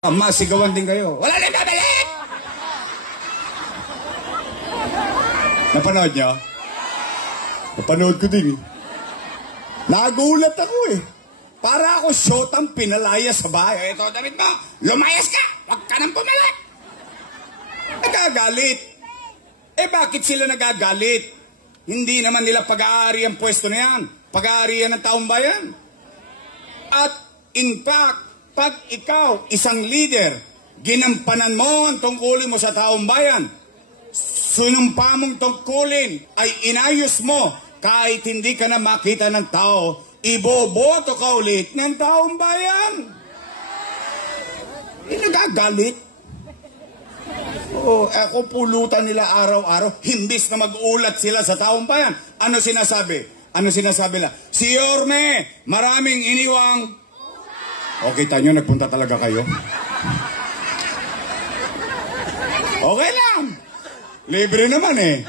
Masigawan din kayo. Wala na babalik! Napanood nyo? Napanood ko din. Nagulat ako eh. Para ako shotang pinalaya sa bahay. Ito, David mo, lumayas ka! Huwag ka nang pumalat! Nagagalit. Eh bakit sila nagagalit? Hindi naman nila pag-aari ang pwesto na yan. Pag-aarian ng taong bayan. At in fact, pag ikaw, isang leader, ginampanan mo ang tungkulin mo sa taong bayan, sunumpa mong tungkulin ay inayos mo kahit hindi ka na makita ng tao, iboboto ka ulit ng taong bayan. Nagagalit. Oo, ako pulutan nila araw-araw, himbis na mag-ulat sila sa taong bayan. Ano sinasabi? Ano sinasabi nila? Si Yorme, maraming iniwang... Okay, tanyo, nagpunta talaga kayo? Okay lang. Libre naman eh.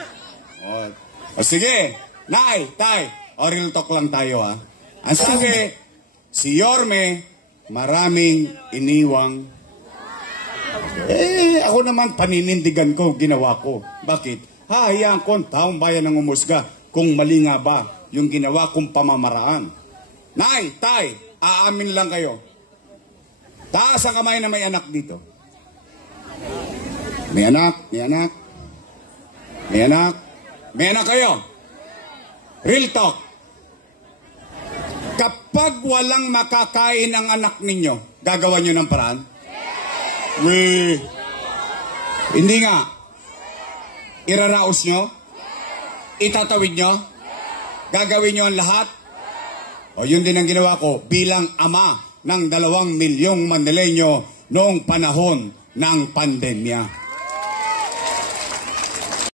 O sige, Nay, Tay, real talk lang tayo ha. Ang sabi, si Yorme, maraming iniwang... ako naman paninindigan ko, ginawa ko. Bakit? Hahayaan ko ang taong bayan ng umusga kung mali nga ba yung ginawa kong pamamaraan. Nay, Tay, aamin lang kayo. Taas ang kamay na may anak dito. May anak, may anak. May anak. May anak kayo. Real talk. Kapag walang makakain ang anak ninyo, gagawa nyo ng paraan? Weh. Hindi nga. Iraraos nyo? Itatawid nyo? Gagawin nyo ang lahat? O yun din ang ginawa ko bilang ama ng 2 milyong Manileño noong panahon ng pandemya.